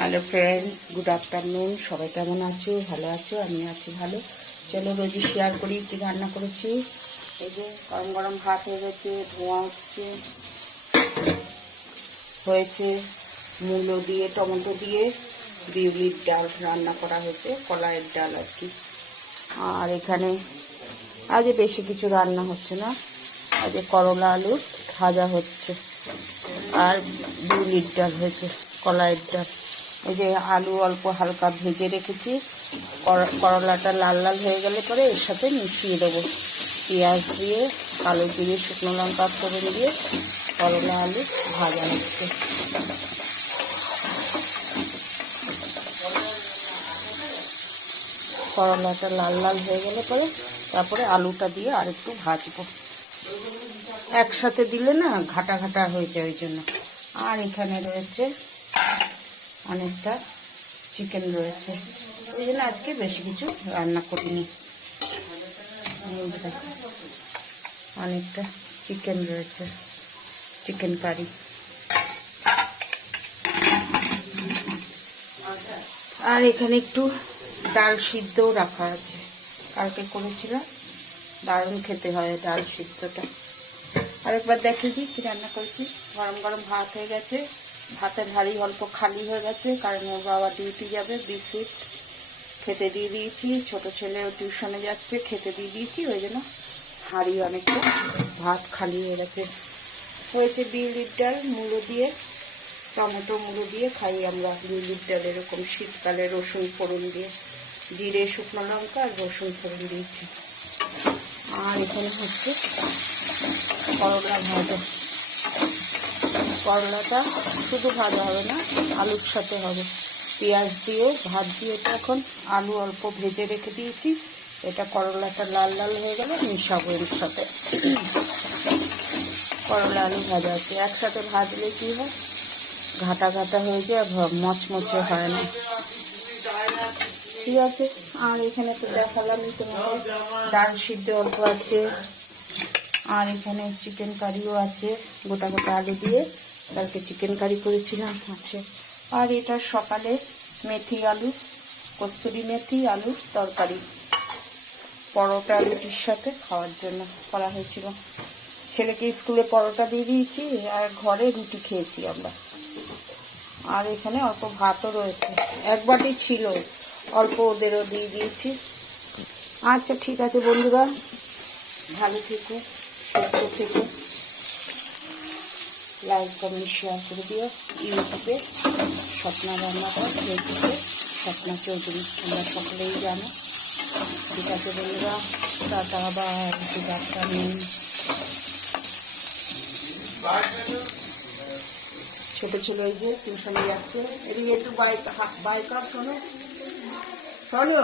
Hello friends, good afternoon. সবাই কেমন আছো? ভালো আছো? আমি আছি ভালো। চলো রোজই শেয়ার করি কি রান্না করেছি। এই যে গরম গরম ভাত হয়ে গেছে, ধোঁয়া উঠছে। হয়েছে মূলো দিয়ে, টমেটো দিয়ে বিউলির ডাল রান্না করা হয়েছে, কলাইয়ের ডাল আর কি। আর এখানে আজ বেশি কিছু রান্না হচ্ছে না, আজ করলা আলু ভাজা হচ্ছে আর বিউলির ডাল হয়েছে, কলাইয়ের ডাল। এই যে আলু অল্প হালকা ভেজে রেখেছি, করলাটা লাল লাল হয়ে গেলে পরে এর সাথে মিশিয়ে দেবো পেঁয়াজ দিয়ে, কালো জিরে, শুকনো লঙ্কা ফোড়ন দিয়ে করলা আলু ভাজা হচ্ছে। করলাটা লাল লাল হয়ে গেলে পরে তারপরে আলুটা দিয়ে আর একটু ভাজবো। একসাথে দিলে না ঘাটা ঘাটা হয়ে যায়, ওই জন্য। আর এখানে রয়েছে অনেকটা চিকেন রয়েছে, ওই জন্য আজকে বেশি কিছু রান্না করিনি। অনেকটা চিকেন রয়েছে, চিকেন কারি। আর এখানে একটু ডাল সিদ্ধও রাখা আছে, কালকে করেছিলাম, দারুণ খেতে হয় ডাল সিদ্ধটা। আরেকবার দেখিয়ে দিই কী রান্না করেছি। গরম গরম ভাত হয়ে গেছে, ভাতের হাঁড়ি অল্প খালি হয়ে গেছে, কারণ ওর বাবা ডিউটি যাবে, বিস্কুট খেতে দিয়ে দিয়েছি। ছোট ছেলেও টিউশনে যাচ্ছে, খেতে দিয়ে দিয়েছি, ওই জন্য হাঁড়ি অনেকটা ভাত খালি হয়ে গেছে। হয়েছে বিউলির ডাল মূলো দিয়ে, টমেটো মূলো দিয়ে খাই আমরা বিউলির ডাল এরকম শীতকালে, রসুন ফোড়ন দিয়ে, জিরে, শুকনো লঙ্কা আর রসুন ফোড়ন দিয়েছি। আর এখানে হচ্ছে করলা ভাজা। করলাটা শুধু ভাজা হবে না, আলুর সাথে হবে, পেঁয়াজ দিয়েও ভাজছি। এটা এখন আলু অল্প ভেজে রেখে দিয়েছি, এটা করলাটা লাল লাল হয়ে গেলে মিশাবো এর সাথে। করলা আলু ভাজা আছে, একসাথে ভাজলে কি হয়, ঘাটা ঘাটা হয়ে যায়, মচমচে হয় না। ঠিক আছে। আর এখানে তো দেখালামই তোমাকে, ডাল সিদ্ধ অল্প আছে, আর এখানে চিকেন কারিও আছে, গোটা গোটা আলু দিয়ে কালকে চিকেন কারি করেছিলাম আছে। আর এটা সকালে মেথি আলু, কস্তুরি মেথি আলু তরকারি, পরোটা রুটির সাথে খাওয়ার জন্য করা হয়েছিল। ছেলেকে স্কুলে পরোটা দিয়ে দিয়েছি, আর ঘরে রুটি খেয়েছি আমরা। আর এখানে অল্প ভাতও রয়েছে, এক বাটি ছিল, অল্প ওদেরও দিয়ে দিয়েছি। আচ্ছা ঠিক আছে বন্ধুরা, ভালো থেকো, সুস্থ থেকো, লাইক কমেন্ট শেয়ার করে দিও। ইউটিউবে স্বপ্না রান্নাঘর, ফেসবুকে স্বপ্না চৌধুরী, তোমরা সকলেই জানো। ঠিক আছে বন্ধুরা, টাটা, আবার গুড আফটারনুন। ছোট ছেলে এই যে টিউশনে যাচ্ছে, এদিকে একটু বাইক কর, শোনো শোনো,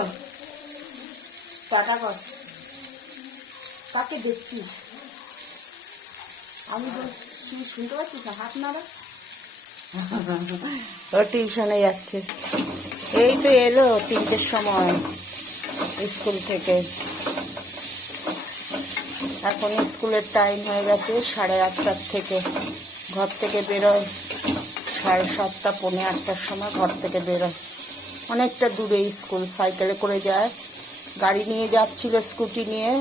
টাটা কর। কাকে দেখছিস? আমি তো, তুই শুনতে পাচ্ছিস না? হাত নাড়া। ও টিউশনে যাচ্ছে, এই তো এলো 3টের সময় স্কুল থেকে। এখন স্কুলের টাইম হয়ে গেছে 8:30 থেকে, ঘর থেকে বেরোয় 7:30, 7:45 সময় ঘর থেকে বেরোয়। অনেকটা দূরে স্কুল, সাইকেলে করে যায়, গাড়ি নিয়ে যাচ্ছিল, স্কুটি নিয়ে,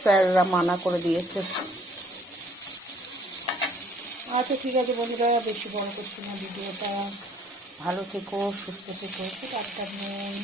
স্যাররা মানা করে দিয়েছে। আচ্ছা ঠিক আছে বন্ধুরা, বেশি বড় করছি না ভিডিওটা। ভালো থেকো, সুস্থ থেকো, খুব আফটারনুন।